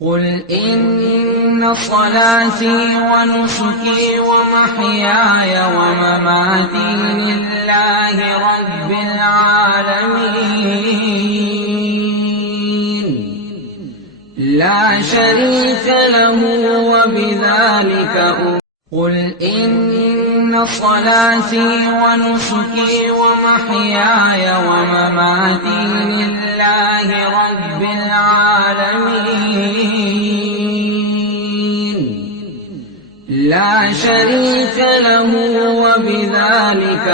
قل إن صلاتي ونسكي ومحياي ومماتي لله رب العالمين لا شريك له وبذلك قل إن صلاتي ونسكي ومحياي ومماتي لله رب العالمين لا شريك له وبذلك